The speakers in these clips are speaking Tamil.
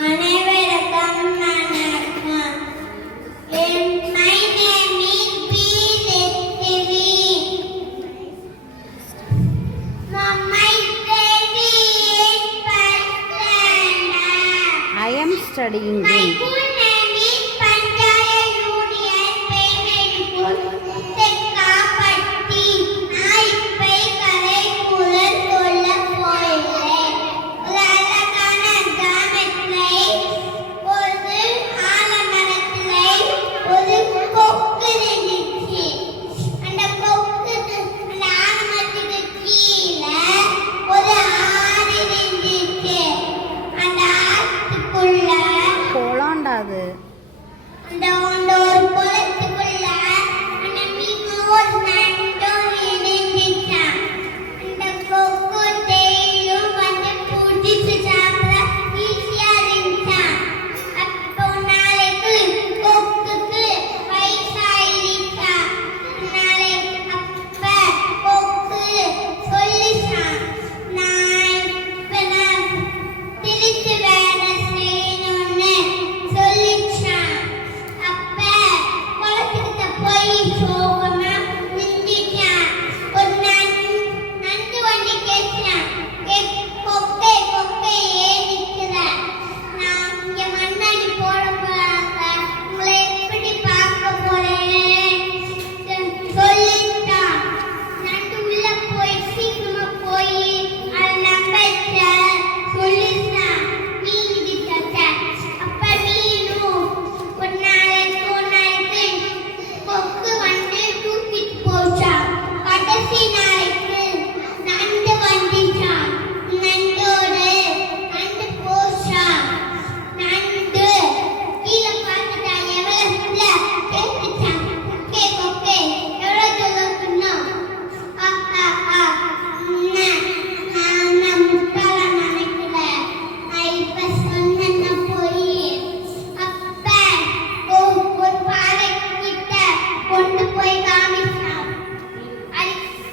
அனைவருக்கும் வணக்கம். My name is B. Devi. My baby is first standard. I am studying My in full name is Panchaya Union Primary School, தெக்காப்பட்டி. நான் இப்பை கலைக்கூடல் சொல்ல போகிறேன். ஒரு அழகான கிராமத்திலே ஒரு ஆலமரத்திலே ஒரு கொக்கு இருந்துச்சு. அந்த ஆலமரத்துக்கு கீழே ஒரு ஆறு இருந்துச்சு. அந்த ஆத்துக்குள்ள போலாண்டாது. அந்த ஒரு குளத்துக்குள்ள அந்த மீனும் ஒரு நண்டும் இருந்துச்சாம். அந்த கொக்கு டெய்லியும் வந்து பிடிச்சு சாப்பிட ஈஸியா இருந்துச்சாம். அப்போ நாளைக்கு கொக்குக்கு வயசாயிருச்சாம். அப்ப கொக்கு சொல்லிச்சாம், நான் திருச்சி வேலை செய்யணும்னு சொல்லிச்சான். அப்ப குளத்துக்கிட்ட போய் சோகமா நின்றுச்சான். ஒரு நண்டு வந்து கேட்டான், கொக்கை கொக்கை ஏன் நிற்கிற? நான் இங்க மண்ணாடி போட போறாங்க, உங்களை எப்படி பார்க்க போறேன் சொல்லிட்டான். நண்டு உள்ள போய் சீக்கிரமா போய் அதை நம்பச்ச சொல்லிட்டான் மீன் கிட்ட. அப்ப மீனும் ஒரு நாளைக்கு கொக்கு வந்து தூக்கிட்டு போச்சான். கடைசி நாளைக்கு நண்டு வந்துச்சான். நண்டு போச்சான். நண்டு கீழே பார்த்துட்டா எவ்வளவு கேட்டுச்சான், கொக்கே கொக்கே எவ்வளவு தூரம் சொன்னோம்? நான் முட்டாளா நினைக்கல, நான் இப்ப சொன்ன போய். அப்ப ஒரு பாறை கிட்ட கொண்டு போய் காமிச்சான்.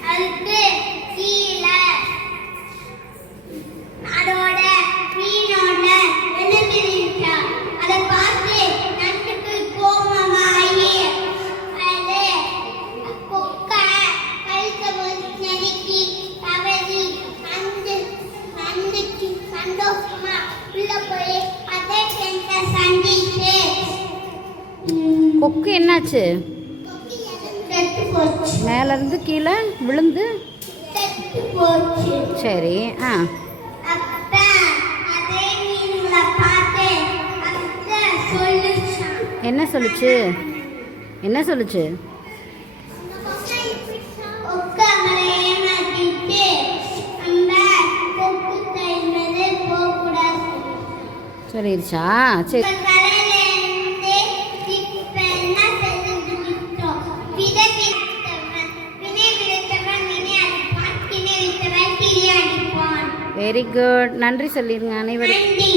அதுக்கு கீழே அதோட மீனோட எலும்பு இருந்துச்சாம். அதை பார்த்து நண்டுக்கு கோபமாயி அது கொக்கை கழுத்தை நெருக்கி தவறி நண்டுக்கு சந்தோஷமா உள்ள போய் அதே ஃப்ரெண்ட்ஸை சந்திச்சு கொக்கு என்னாச்சு? செத்து போச்சு. மேல இருந்து கீழே விழுந்து. செத்து போச்சு. சரி. அப்ப அதே மீன்களை பார்த்து அத்தை சொல்லுச்சான். என்ன சொல்லுச்சு? என்ன சொல்லுச்சு? கொக்கு அவரை ஏமாத்திட்டு நம்ம கொக்கு தைல் மேலே போகக்கூடாது. சொல்லிருச்சா? சரி. இப்ப கடையில இருந்து இப்ப என்ன செஞ்சுக்கிட்டோம்? விதை விதைத்தவன் வினை அடிப்பான், திணை விதைத்தவன் திணை அடிப்பான். Very good. நன்றி சொல்லிருங்க அனைவரும். நன்றி.